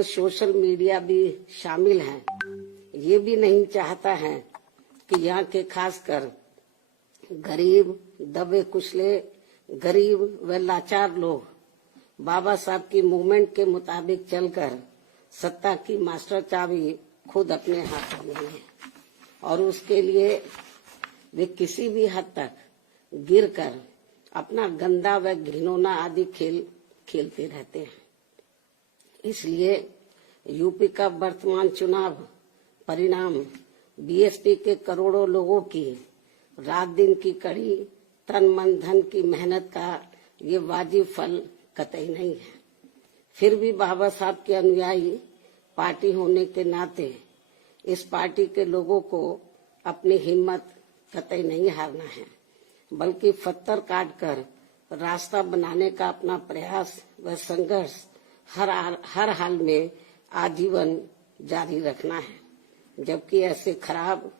जो social media भी शामिल है, ये भी नहीं चाहता है कि यहाँ के खासकर गरीब, दबे कुचले, गरीब व लाचार लोग बाबा साहब की मूवमेंट के मुताबिक चलकर सत्ता की मास्टर चाबी खुद अपने हाथों में है और उसके लिए वे किसी भी हद तक गिरकर अपना गंदा व घिनौना आदि खेल खेलते रहते हैं। इसलिए यूपी का वर्तमान चुनाव परिणाम बीएसपी के करोड़ों लोगों की रात दिन की कड़ी तन मन धन की मेहनत का ये वाजिब फल कतई नहीं है। फिर भी बाबा साहब के अनुयायी पार्टी होने के नाते इस पार्टी के लोगों को अपनी हिम्मत कतई नहीं हारना है, बल्कि पत्थर काटकर रास्ता बनाने का अपना प्रयास व संघर्ष हर हाल में आजीवन जारी रखना है। जबकि ऐसे खराब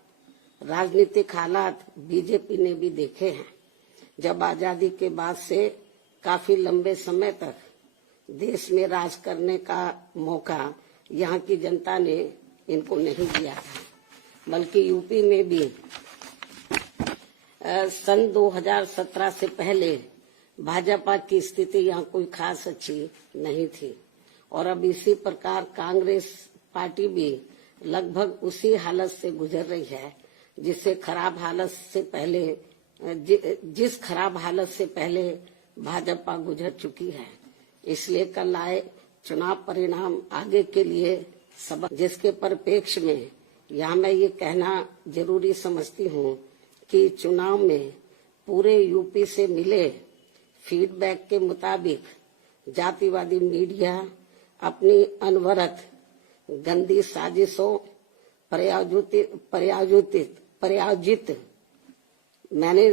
राजनीतिक हालात बीजेपी ने भी देखे हैं, जब आजादी के बाद से काफी लंबे समय तक देश में राज करने का मौका यहाँ की जनता ने इनको नहीं दिया था, बल्कि यूपी में भी सन 2017 से पहले भाजपा की स्थिति यहाँ कोई खास अच्छी नहीं थी और अब इसी प्रकार कांग्रेस पार्टी भी लगभग उसी हालत से गुजर रही है जिस खराब हालत से पहले भाजपा गुजर चुकी है। इसलिए कल आए चुनाव परिणाम आगे के लिए सबक, जिसके परिप्रेक्ष्य में यहाँ मैं ये कहना जरूरी समझती हूँ कि चुनाव में पूरे यूपी से मिले फीडबैक के मुताबिक जातिवादी मीडिया अपनी अनवरत गंदी साजिशों प्रायोजित मैंने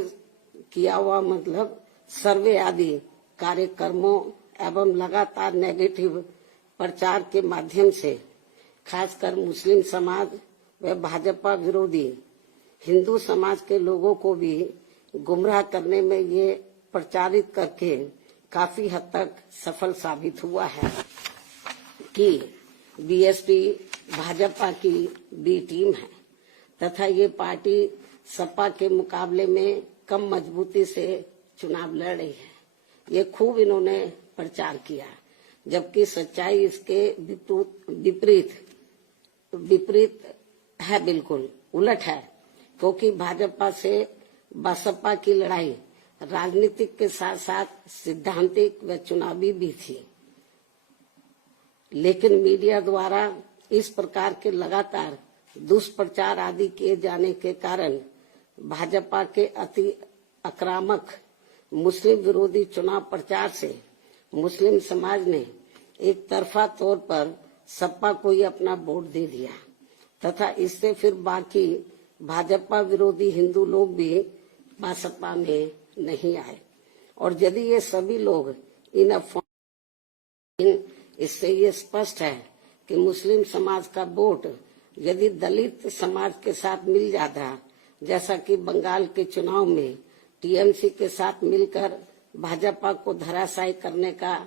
किया हुआ सर्वे आदि कार्यक्रमों एवं लगातार नेगेटिव प्रचार के माध्यम से खासकर मुस्लिम समाज व भाजपा विरोधी हिंदू समाज के लोगों को भी गुमराह करने में ये प्रचारित करके काफी हद तक सफल साबित हुआ है कि बीएसपी भाजपा की बी टीम है तथा ये पार्टी सपा के मुकाबले में कम मजबूती से चुनाव लड़ रही है। ये खूब इन्होंने प्रचार किया, जबकि सच्चाई इसके विपरीत है, बिल्कुल उलट है, क्योंकि भाजपा से बसपा की लड़ाई राजनीतिक के साथ साथ सिद्धांतिक व चुनावी भी थी। लेकिन मीडिया द्वारा इस प्रकार के लगातार दुष्प्रचार आदि किए जाने के कारण भाजपा के अति आक्रामक मुस्लिम विरोधी चुनाव प्रचार से मुस्लिम समाज ने एक तरफा तौर पर सपा को ही अपना वोट दे दिया तथा इससे फिर बाकी भाजपा विरोधी हिंदू लोग भी बसपा में नहीं आए। और यदि ये सभी लोग इससे ये स्पष्ट है कि मुस्लिम समाज का वोट यदि दलित समाज के साथ मिल जाता, जैसा कि बंगाल के चुनाव में टीएमसी के साथ मिलकर भाजपा को धराशायी करने का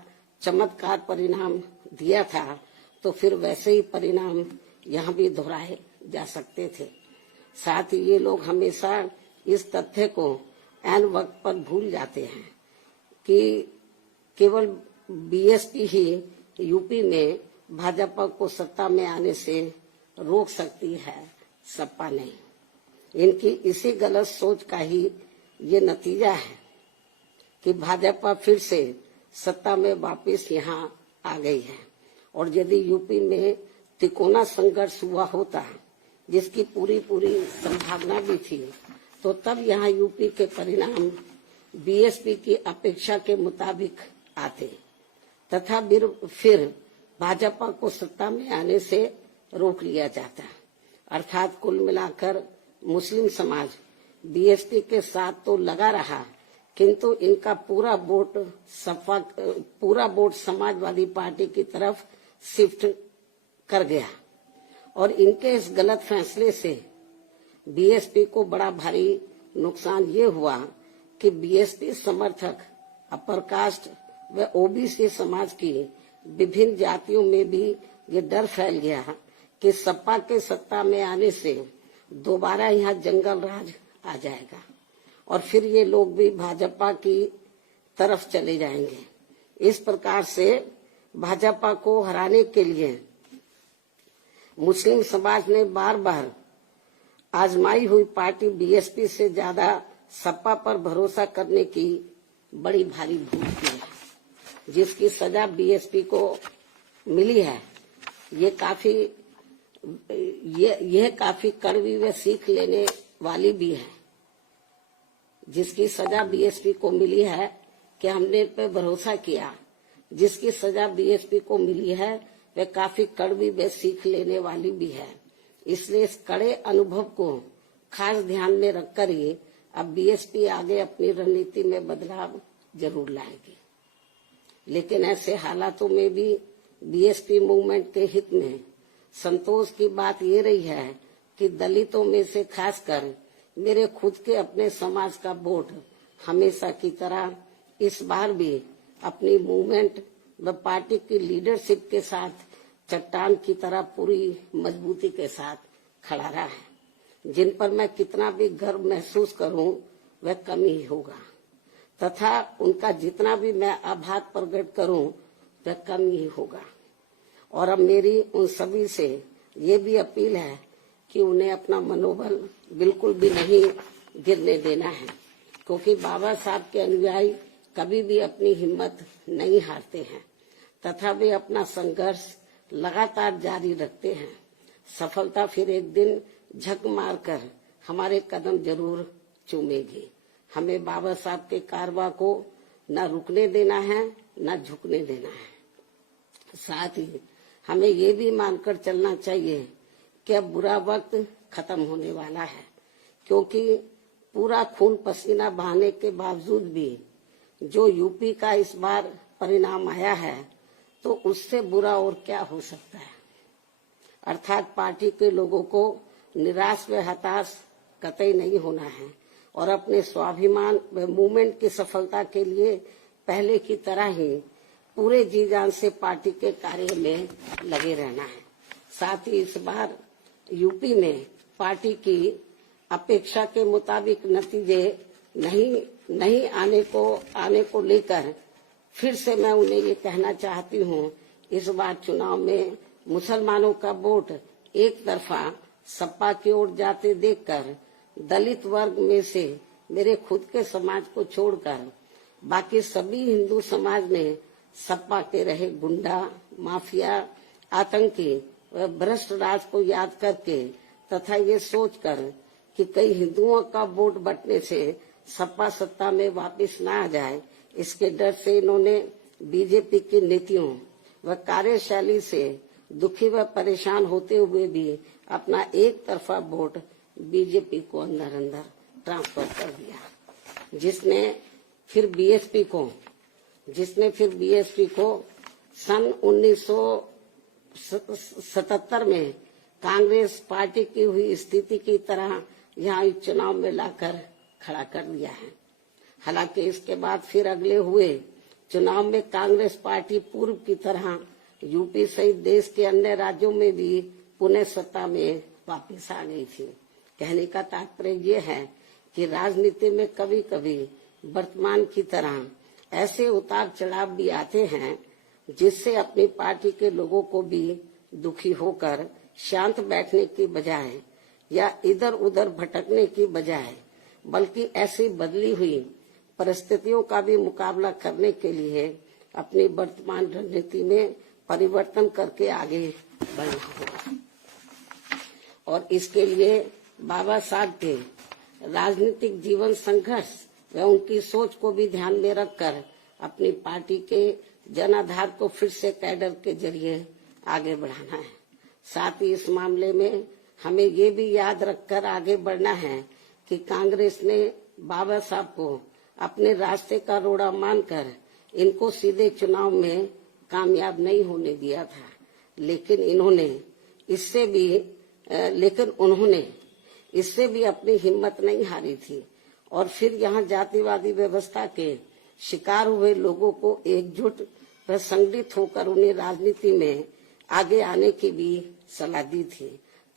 चमत्कार परिणाम दिया था, तो फिर वैसे ही परिणाम यहाँ भी दोहराए जा सकते थे। साथ ही ये लोग हमेशा इस तथ्य को ऐन वक्त पर भूल जाते हैं कि केवल बीएसपी ही यूपी में भाजपा को सत्ता में आने से रोक सकती है, सपा नहीं। इनकी इसी गलत सोच का ही ये नतीजा है कि भाजपा फिर से सत्ता में वापस यहाँ आ गई है। और यदि यूपी में तिकोना संघर्ष हुआ होता, जिसकी पूरी संभावना भी थी, तो तब यहाँ यूपी के परिणाम बीएसपी की अपेक्षा के मुताबिक आते तथा फिर भाजपा को सत्ता में आने से रोक लिया जाता। अर्थात कुल मिलाकर मुस्लिम समाज बीएसपी के साथ तो लगा रहा, किंतु इनका पूरा वोट समाजवादी पार्टी की तरफ शिफ्ट कर गया। और इनके इस गलत फैसले से बीएसपी को बड़ा भारी नुकसान ये हुआ कि बीएसपी समर्थक अपर कास्ट व ओबीसी समाज की विभिन्न जातियों में भी ये डर फैल गया कि सपा के सत्ता में आने से दोबारा यहाँ जंगल राज आ जाएगा और फिर ये लोग भी भाजपा की तरफ चले जाएंगे। इस प्रकार से भाजपा को हराने के लिए मुस्लिम समाज ने बार बार आजमाई हुई पार्टी बीएसपी से ज्यादा सपा पर भरोसा करने की बड़ी भारी भूल की है, जिसकी सजा बीएसपी को मिली है। ये काफी कड़वी व सीख लेने वाली भी है। जिसकी सजा बीएसपी को मिली है कि हमने पे भरोसा किया, जिसकी सजा बीएसपी को मिली है वह काफी कड़वी व सीख लेने वाली भी है। इसलिए इस कड़े अनुभव को खास ध्यान में रखकर ही अब बीएसपी आगे अपनी रणनीति में बदलाव जरूर लाएगी। लेकिन ऐसे हालातों में भी बीएसपी मूवमेंट के हित में संतोष की बात ये रही है कि दलितों में से खासकर मेरे खुद के अपने समाज का वोट हमेशा की तरह इस बार भी अपनी मूवमेंट व पार्टी की लीडरशिप के साथ चट्टान की तरह पूरी मजबूती के साथ खड़ा रहा है। जिन पर मैं कितना भी गर्व महसूस करूं वह कम ही होगा तथा उनका जितना भी मैं आभार प्रकट करूं वह कम ही होगा। और अब मेरी उन सभी से ये भी अपील है कि उन्हें अपना मनोबल बिल्कुल भी नहीं गिरने देना है, क्योंकि बाबा साहब के अनुयायी कभी भी अपनी हिम्मत नहीं हारते हैं तथा वे अपना संघर्ष लगातार जारी रखते हैं। सफलता फिर एक दिन झक मारकर हमारे कदम जरूर चूमेगी। हमें बाबा साहब के कारवा को न रुकने देना है न झुकने देना है। साथ ही हमें ये भी मानकर चलना चाहिए कि अब बुरा वक्त खत्म होने वाला है, क्योंकि पूरा खून पसीना बहाने के बावजूद भी जो यूपी का इस बार परिणाम आया है तो उससे बुरा और क्या हो सकता है। अर्थात पार्टी के लोगों को निराश व हताश कतई नहीं होना है और अपने स्वाभिमान व मूवमेंट की सफलता के लिए पहले की तरह ही पूरे जी जान से पार्टी के कार्य में लगे रहना है। साथ ही इस बार यूपी में पार्टी की अपेक्षा के मुताबिक नतीजे नहीं आने को लेकर फिर से मैं उन्हें ये कहना चाहती हूँ, इस बार चुनाव में मुसलमानों का वोट एक तरफा सपा की ओर जाते देखकर दलित वर्ग में से मेरे खुद के समाज को छोड़कर बाकी सभी हिंदू समाज ने सपा के रहे गुंडा, माफिया, आतंकी व भ्रष्ट राज को याद करके तथा ये सोचकर कि कई हिंदुओं का वोट बंटने से सपा सत्ता में वापस न आ जाए, इसके डर से इन्होंने बीजेपी की नीतियों व कार्यशैली से दुखी व परेशान होते हुए भी अपना एक तरफा वोट बीजेपी को अंदर ट्रांसफर कर दिया, जिसने फिर बीएसपी को सन 1977 में कांग्रेस पार्टी की हुई स्थिति की तरह यहाँ इस चुनाव में लाकर खड़ा कर दिया है। हालांकि इसके बाद फिर अगले हुए चुनाव में कांग्रेस पार्टी पूर्व की तरह यूपी सहित देश के अन्य राज्यों में भी पुनः सत्ता में वापस आ गई थी। कहने का तात्पर्य ये है कि राजनीति में कभी कभी वर्तमान की तरह ऐसे उतार चढ़ाव भी आते हैं जिससे अपनी पार्टी के लोगों को भी दुखी होकर शांत बैठने की बजाय या इधर उधर भटकने की बजाय बल्कि ऐसी बदली हुई परिस्थितियों का भी मुकाबला करने के लिए अपनी वर्तमान रणनीति में परिवर्तन करके आगे बढ़ना होगा। और इसके लिए बाबा साहब के राजनीतिक जीवन संघर्ष व उनकी सोच को भी ध्यान में रखकर अपनी पार्टी के जनाधार को फिर से कैडर के जरिए आगे बढ़ाना है। साथ ही इस मामले में हमें ये भी याद रखकर आगे बढ़ना है कि कांग्रेस ने बाबा साहब को अपने रास्ते का रोड़ा मानकर इनको सीधे चुनाव में कामयाब नहीं होने दिया था, लेकिन उन्होंने इससे भी अपनी हिम्मत नहीं हारी थी और फिर यहाँ जातिवादी व्यवस्था के शिकार हुए लोगों को एकजुट व संगठित होकर उन्हें राजनीति में आगे आने की भी सलाह दी थी,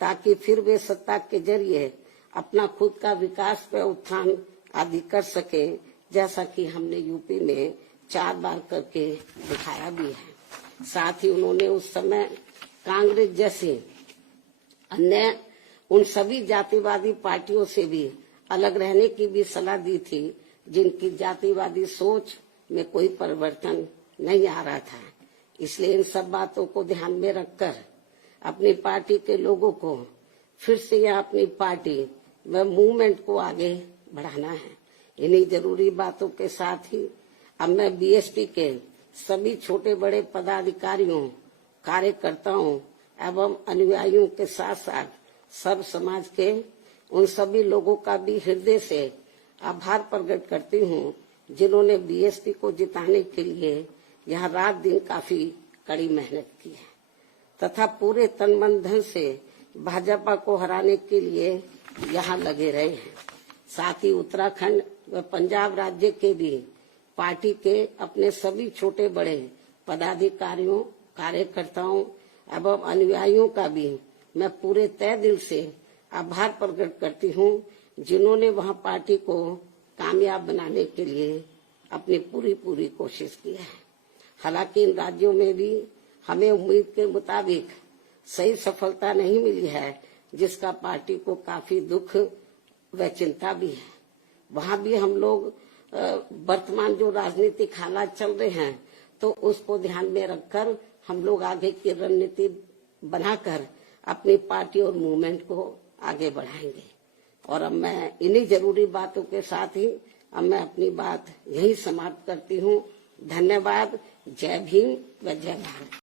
ताकि फिर वे सत्ता के जरिए अपना खुद का विकास व उत्थान आदि कर सके, जैसा कि हमने यूपी में 4 बार करके दिखाया भी है। साथ ही उन्होंने उस समय कांग्रेस जैसे अन्य उन सभी जातिवादी पार्टियों से भी अलग रहने की भी सलाह दी थी, जिनकी जातिवादी सोच में कोई परिवर्तन नहीं आ रहा था। इसलिए इन सब बातों को ध्यान में रखकर अपनी पार्टी के लोगों को फिर से यह अपनी पार्टी व मूवमेंट को आगे बढ़ाना है। इन्हीं जरूरी बातों के साथ ही अब मैं बीएसपी के सभी छोटे बड़े पदाधिकारियों, कार्यकर्ताओं एवं अनुयायियों के साथ साथ सब समाज के उन सभी लोगों का भी हृदय से आभार प्रकट करती हूँ, जिन्होंने बीएसपी को जिताने के लिए यह रात दिन काफी कड़ी मेहनत की है तथा पूरे तन मन धन से भाजपा को हराने के लिए यहाँ लगे रहे हैं। साथ ही उत्तराखंड व पंजाब राज्य के भी पार्टी के अपने सभी छोटे बड़े पदाधिकारियों, कार्यकर्ताओं एवं अनुयायियों का भी मैं पूरे तय दिल से आभार प्रकट करती हूँ, जिन्होंने वहाँ पार्टी को कामयाब बनाने के लिए अपनी पूरी कोशिश की है। हालांकि इन राज्यों में भी हमें उम्मीद के मुताबिक सही सफलता नहीं मिली है, जिसका पार्टी को काफी दुख व चिंता भी है। वहाँ भी हम लोग वर्तमान जो राजनीतिक हालात चल रहे हैं, तो उसको ध्यान में रखकर हम लोग आगे की रणनीति बनाकर अपनी पार्टी और मूवमेंट को आगे बढ़ाएंगे। और अब मैं इन्हीं जरूरी बातों के साथ ही अब मैं अपनी बात यही समाप्त करती हूँ। धन्यवाद। जय भीम व जय भारत।